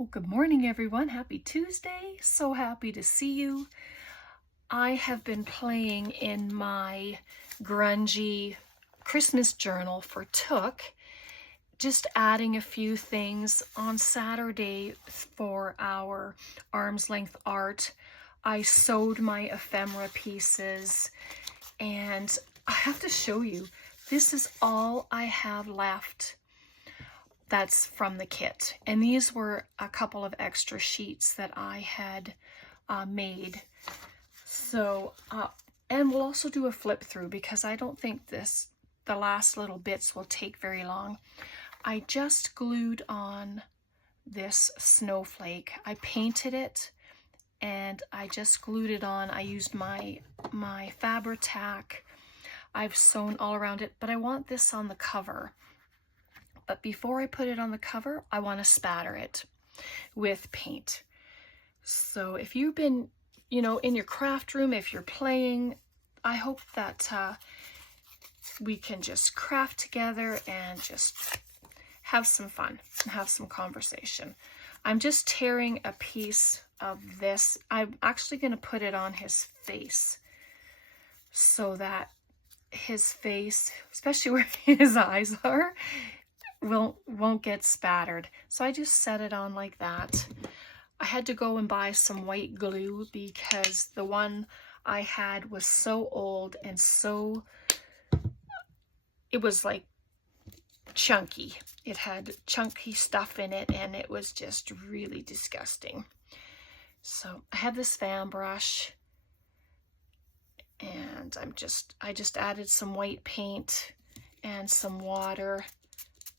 Oh, good morning, everyone. Happy Tuesday. So happy to see you. I have been playing in my Grungy Christmas journal for Took, just adding a few things. On Saturday for our arm's length art, I sewed my ephemera pieces, and I have to show you, this is all I have left. That's from the kit, and these were a couple of extra sheets that I had made. So and we'll also do a flip through because I don't think the last little bits will take very long. I just glued on this snowflake. I painted it and I just glued it on. I used my Fabri-Tac. I've sewn all around it, but I want this on the cover. But before I put it on the cover, I want to spatter it with paint. So if you've been, in your craft room, if you're playing, I hope that we can just craft together and just have some fun and have some conversation. I'm just tearing a piece of this. I'm actually going to put it on his face so that his face, especially where his eyes are, won't get spattered. So I just set it on like that. I had to go and buy some white glue because the one I had was so old and it was like chunky. It had chunky stuff in it and it was just really disgusting. So I have this fan brush and I just added some white paint and some water.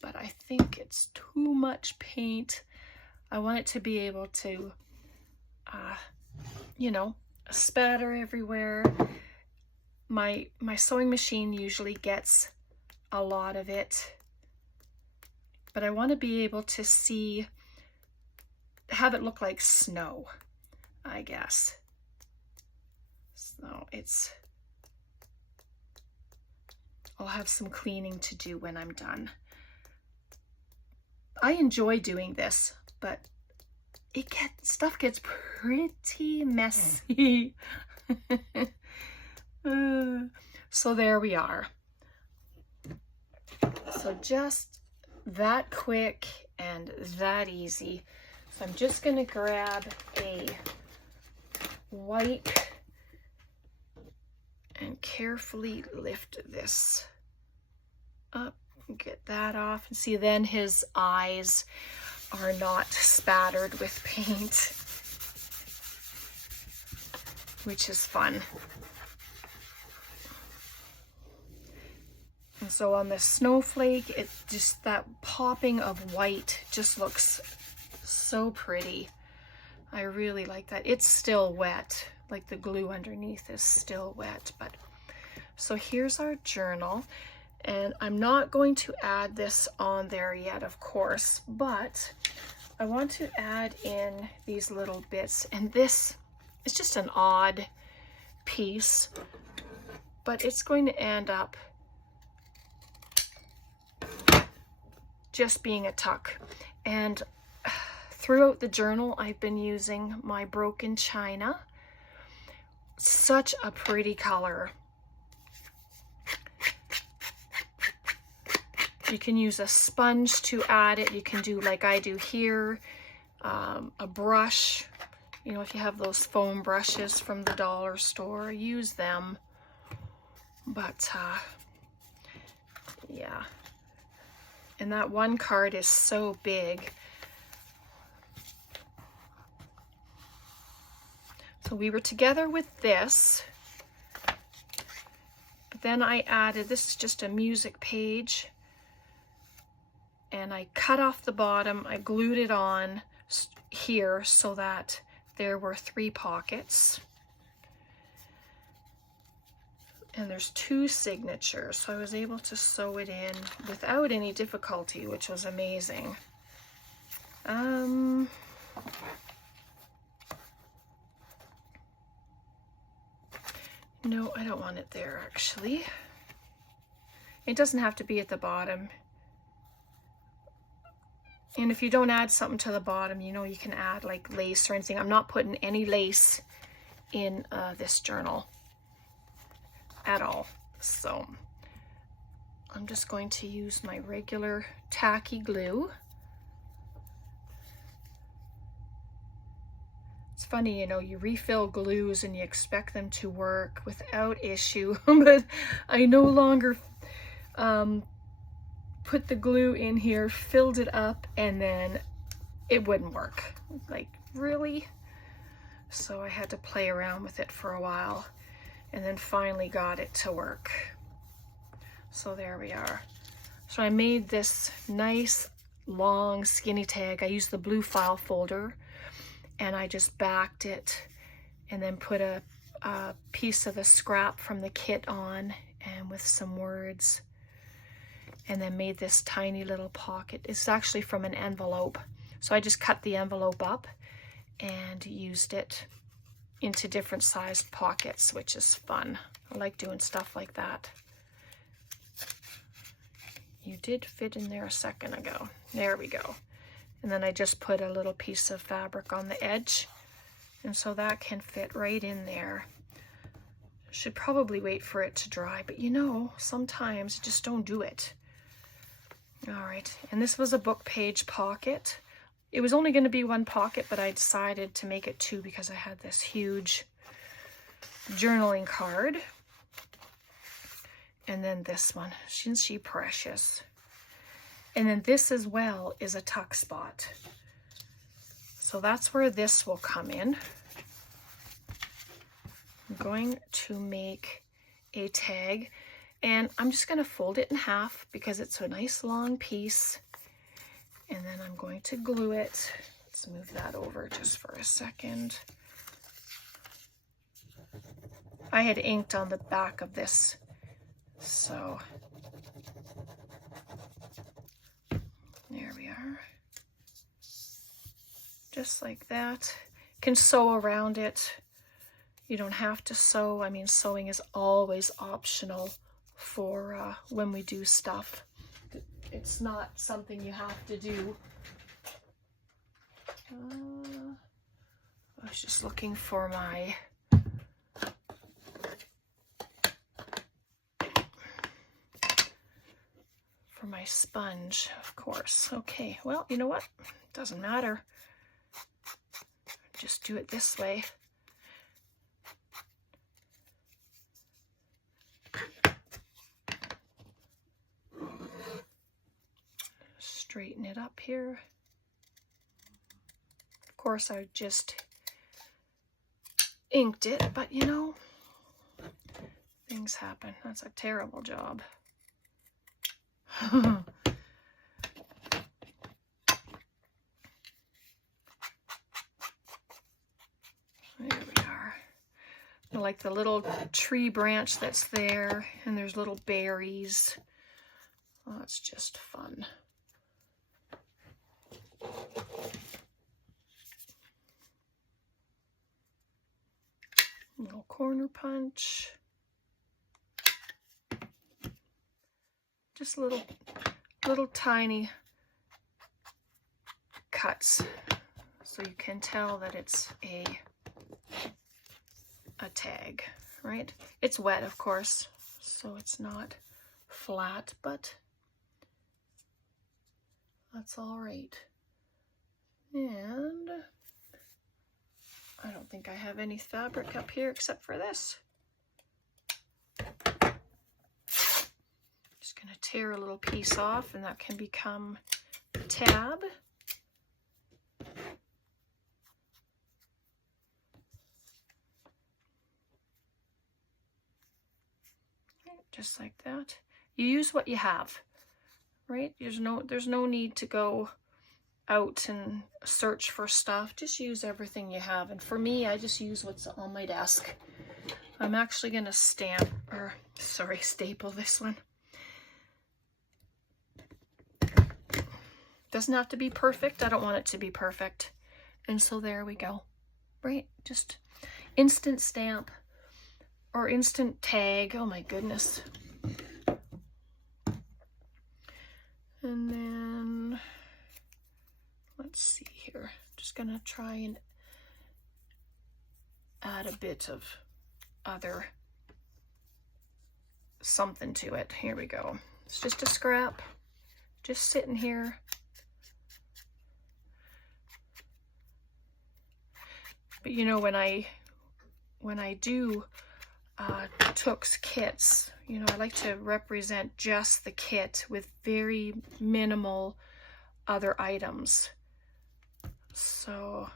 But I think it's too much paint. I want it to be able to, spatter everywhere. My sewing machine usually gets a lot of it, but I want to be able to have it look like snow, I guess. So I'll have some cleaning to do when I'm done. I enjoy doing this, but stuff gets pretty messy. So there we are. So just that quick and that easy. So I'm just going to grab a wipe and carefully lift this up. Get that off and see, then his eyes are not spattered with paint, which is fun. And so on the snowflake, it just, that popping of white just looks so pretty. I really like that. It's still wet, like the glue underneath is still wet. But so here's our journal. And I'm not going to add this on there yet, of course, but I want to add in these little bits. And this is just an odd piece, but it's going to end up just being a tuck. And throughout the journal, I've been using my broken china. Such a pretty color. You can use a sponge to add it. You can do like I do here, a brush. If you have those foam brushes from the dollar store, use them. But yeah. And that one card is so big. So we were together with this. But then I added, this is just a music page. And I cut off the bottom, I glued it on here so that there were 3 pockets. And there's 2 signatures, so I was able to sew it in without any difficulty, which was amazing. No, I don't want it there actually. It doesn't have to be at the bottom. And if you don't add something to the bottom, you know, you can add like lace or anything. I'm not putting any lace in this journal at all. So I'm just going to use my regular tacky glue. It's funny, you know, you refill glues and you expect them to work without issue, but I no longer put the glue in here, filled it up, and then it wouldn't work. Like, really? So I had to play around with it for a while and then finally got it to work. So there we are. So I made this nice long skinny tag. I used the blue file folder and I just backed it and then put a piece of the scrap from the kit on and with some words, and then made this tiny little pocket. It's actually from an envelope. So I just cut the envelope up and used it into different sized pockets, which is fun. I like doing stuff like that. You did fit in there a second ago. There we go. And then I just put a little piece of fabric on the edge, and so that can fit right in there. Should probably wait for it to dry, but you know, sometimes just don't do it. All right, and this was a book page pocket. It was only going to be one pocket, but I decided to make it two because I had this huge journaling card. And then this one, isn't she precious? And then this as well is a tuck spot. So that's where this will come in. I'm going to make a tag, and I'm just going to fold it in half because it's a nice long piece. And then I'm going to glue it. Let's move that over just for a second. I had inked on the back of this, so there we are. Just like that. You can sew around it. You don't have to sew. I mean, sewing is always optional for when we do stuff. It's not something you have to do. I was just looking for my sponge, of course. Okay, well, you know what? Doesn't matter. Just do it this way. Straighten it up here. Of course, I just inked it, but you know, things happen. That's a terrible job. There we are. I like the little tree branch that's there, and there's little berries. Oh, it's just fun. Little corner punch. Just little tiny cuts, so you can tell that it's a tag, right? It's wet, of course, so it's not flat, but that's all right. And I don't think I have any fabric up here except for this. Just going to tear a little piece off, and that can become a tab. Just like that. You use what you have, right? There's no need to go out and search for stuff. Just use everything you have. And for me, I just use what's on my desk. I'm actually going to staple this one. Doesn't have to be perfect. I don't want it to be perfect. And so there we go, right? Just instant stamp or instant tag. Oh my goodness. And then let's see here. Just gonna try and add a bit of other something to it. Here we go. It's just a scrap, just sitting here. But you know, when I do Took's kits, you know, I like to represent just the kit with very minimal other items. So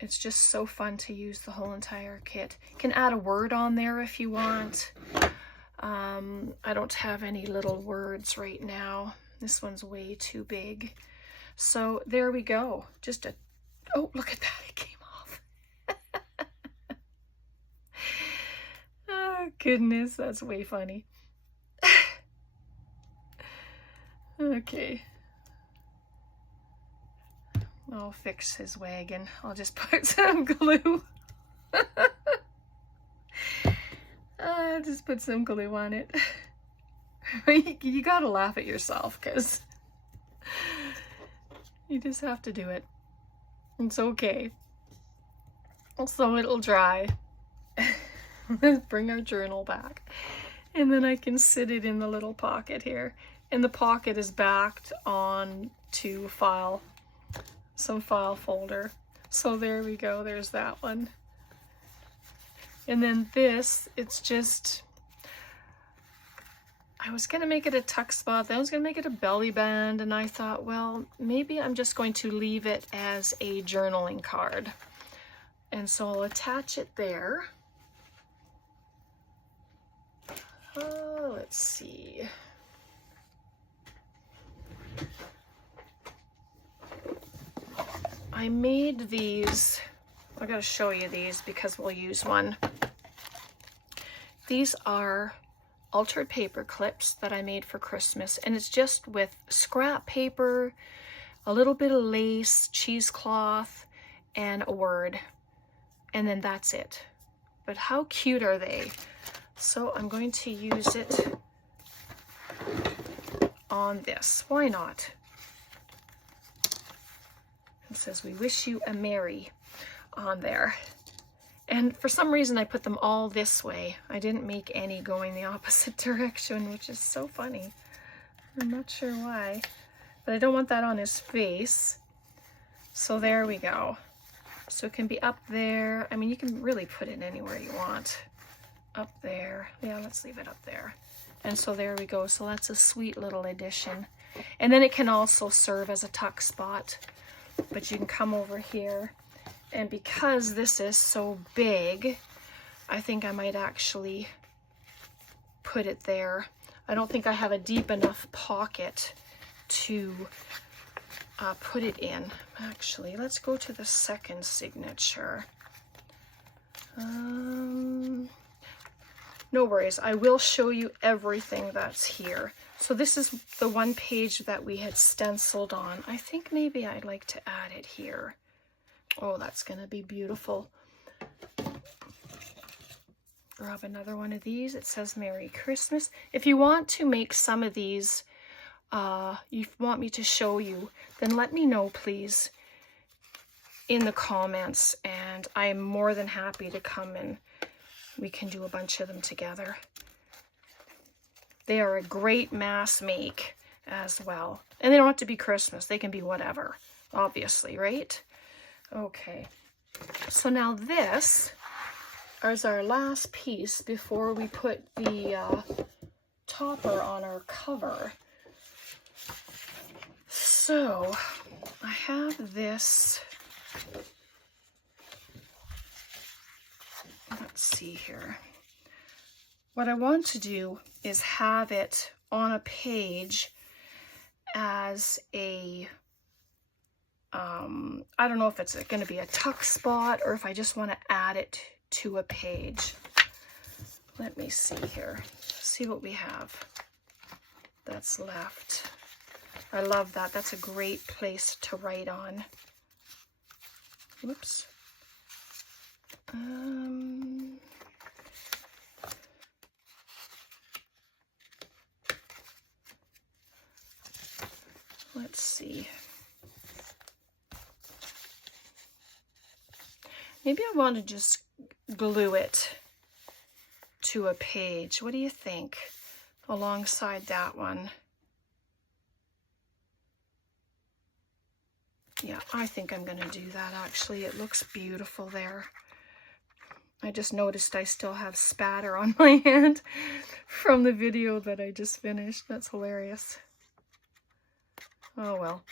it's just so fun to use the whole entire kit. You can add a word on there if you want. I don't have any little words right now. This one's way too big. So there we go. Just a, oh, look at that, it came off. Oh, goodness, that's way funny. Okay. I'll fix his wagon. I'll just put some glue. I'll just put some glue on it. You gotta laugh at yourself, because you just have to do it. It's okay. So it'll dry. Let's bring our journal back. And then I can sit it in the little pocket here. And the pocket is backed on to some file folder. So there we go, there's that one. And then this, it's just, I was gonna make it a tuck spot, then I was gonna make it a belly band, and I thought, well, maybe I'm just going to leave it as a journaling card. And so I'll attach it there. Let's see. I made these, I gotta show you these because we'll use one. These are altered paper clips that I made for Christmas, and it's just with scrap paper, a little bit of lace, cheesecloth, and a word, and then that's it. But how cute are they? So I'm going to use it on this. Why not? It says, "We wish you a Merry" on there. And for some reason I put them all this way. I didn't make any going the opposite direction, which is so funny. I'm not sure why, but I don't want that on his face. So there we go. So it can be up there. I mean, you can really put it anywhere you want. Up there. Yeah, let's leave it up there. And so there we go. So that's a sweet little addition. And then it can also serve as a tuck spot. But you can come over here, and because this is so big, I think I might actually put it there. I don't think I have a deep enough pocket to put it in. Actually, let's go to the second signature. No worries, I will show you everything that's here. So this is the one page that we had stenciled on. I think maybe I'd like to add it here. Oh, that's gonna be beautiful. Grab another one of these. It says Merry Christmas. If you want to make some of these, you want me to show you, then let me know, please, in the comments, and I am more than happy to come and we can do a bunch of them together. They are a great mass make as well. And they don't have to be Christmas. They can be whatever, obviously, right? Okay. So now this is our last piece before we put the topper on our cover. So I have this. Let's see here. What I want to do is have it on a page as a, I don't know if it's going to be a tuck spot or if I just want to add it to a page. Let me see here. See what we have that's left. I love that. That's a great place to write on. Whoops. Let's see. Maybe I want to just glue it to a page. What do you think? Alongside that one. Yeah, I think I'm going to do that actually. It looks beautiful there. I just noticed I still have spatter on my hand from the video that I just finished. That's hilarious. Oh well.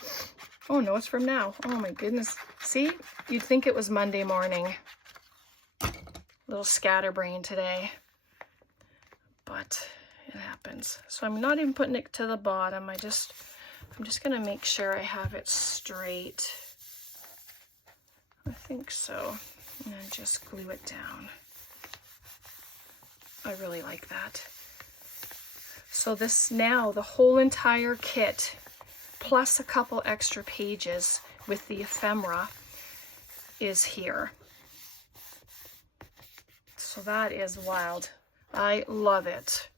Oh no, it's from now. Oh my goodness. See? You'd think it was Monday morning. Little scatterbrain today. But it happens. So I'm not even putting it to the bottom. I'm just going to make sure I have it straight. I think so. And then just glue it down. I really like that. So this now, the whole entire kit, plus a couple extra pages with the ephemera, is here. So that is wild. I love it.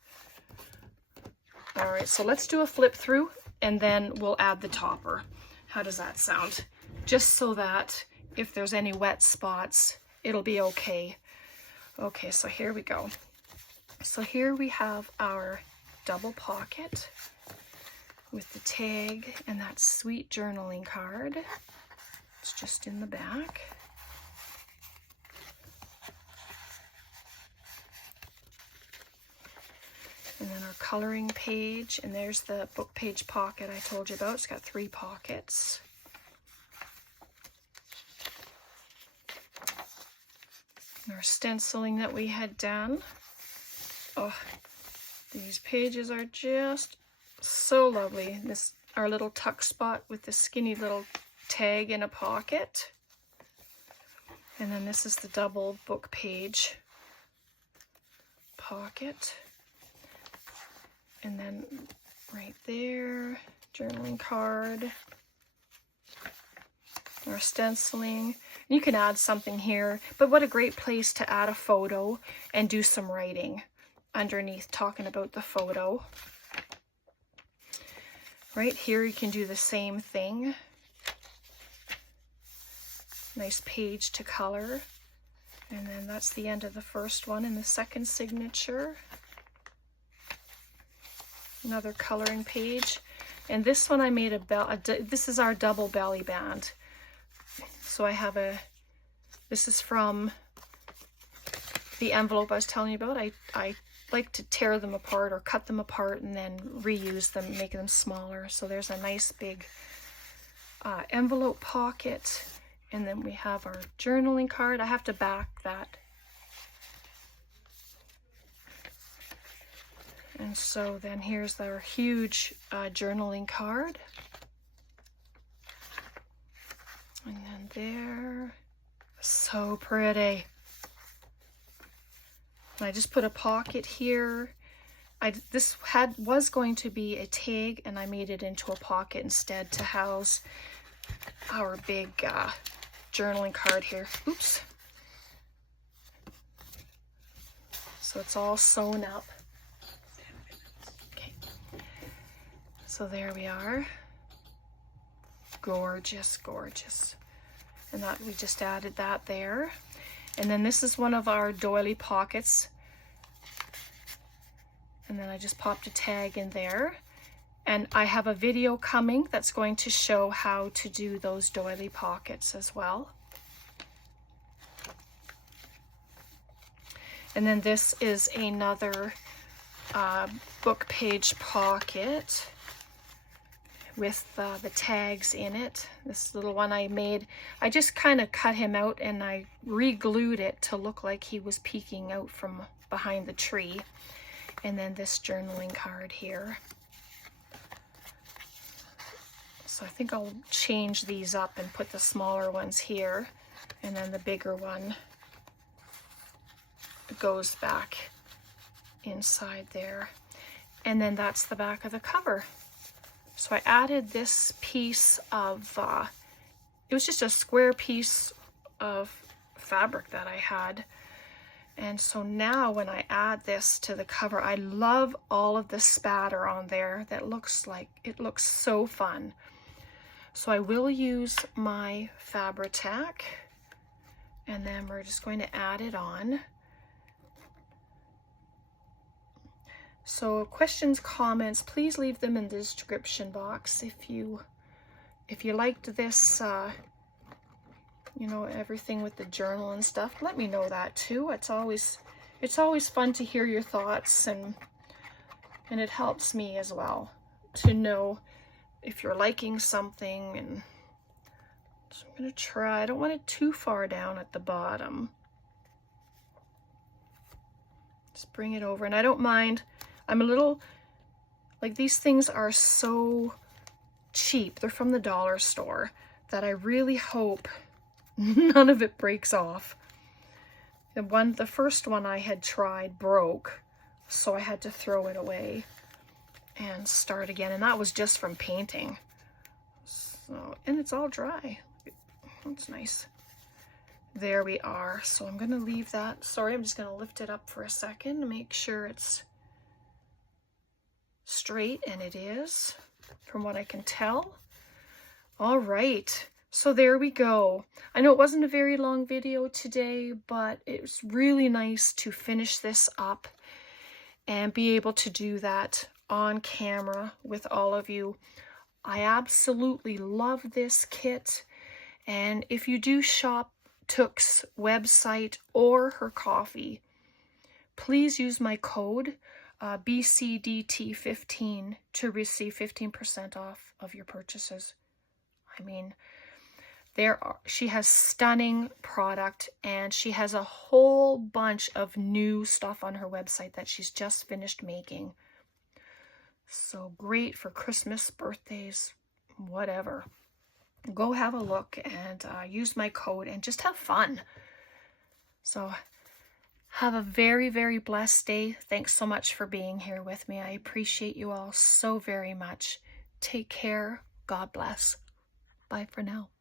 All right, so let's do a flip through and then we'll add the topper. How does that sound? Just so that if there's any wet spots, it'll be okay. Okay, so here we go. So here we have our double pocket with the tag and that sweet journaling card. It's just in the back. And then our coloring page, and there's the book page pocket I told you about. It's got 3 pockets. And our stenciling that we had done. Oh, these pages are just so lovely. This, our little tuck spot with the skinny little tag in a pocket. And then this is the double book page pocket. And then right there, journaling card, our stenciling. You can add something here, but what a great place to add a photo and do some writing underneath talking about the photo. Right here you can do the same thing. Nice page to color. And then that's the end of the first one and the second signature. Another coloring page. And this one I made this is our double belly band. So I have this is from the envelope I was telling you about. I like to tear them apart or cut them apart and then reuse them, make them smaller. So there's a nice big envelope pocket. And then we have our journaling card. I have to back that. And so then here's our huge journaling card. And then there, so pretty. And I just put a pocket here. This was going to be a tag, and I made it into a pocket instead to house our big journaling card here. Oops. So it's all sewn up. Okay. So there we are. Gorgeous, gorgeous. And that we just added that there. And then this is one of our doily pockets. And then I just popped a tag in there. And I have a video coming that's going to show how to do those doily pockets as well. And then this is another book page pocket with the tags in it. This little one I made, I just kind of cut him out and I re-glued it to look like he was peeking out from behind the tree. And then this journaling card here. So I think I'll change these up and put the smaller ones here, and then the bigger one goes back inside there. And then that's the back of the cover. So I added this piece of, it was just a square piece of fabric that I had. And so now when I add this to the cover, I love all of the spatter on there. That looks like, it looks so fun. So I will use my Fabri-Tac And then we're just going to add it on. So questions, comments, please leave them in the description box. If you liked this, you know, everything with the journal and stuff, let me know that too. It's always fun to hear your thoughts, and it helps me as well to know if you're liking something. And so I'm gonna try, I don't want it too far down at the bottom. Just bring it over, and I don't mind. I'm a little, like, these things are so cheap. They're from the dollar store that I really hope none of it breaks off. The first one I had tried broke, so I had to throw it away and start again. And that was just from painting. So, and it's all dry. That's nice. There we are. So I'm going to leave that. Sorry, I'm just going to lift it up for a second to make sure it's straight, and it is, from what I can tell. All right, so there we go. I know it wasn't a very long video today, but it was really nice to finish this up and be able to do that on camera with all of you. I absolutely love this kit, and if you do shop Took's website or her coffee, please use my code BCDT15 to receive 15% off of your purchases. I mean, she has stunning product, and she has a whole bunch of new stuff on her website that she's just finished making. So great for Christmas, birthdays, whatever. Go have a look and use my code and just have fun. So have a very, very blessed day. Thanks so much for being here with me. I appreciate you all so very much. Take care. God bless. Bye for now.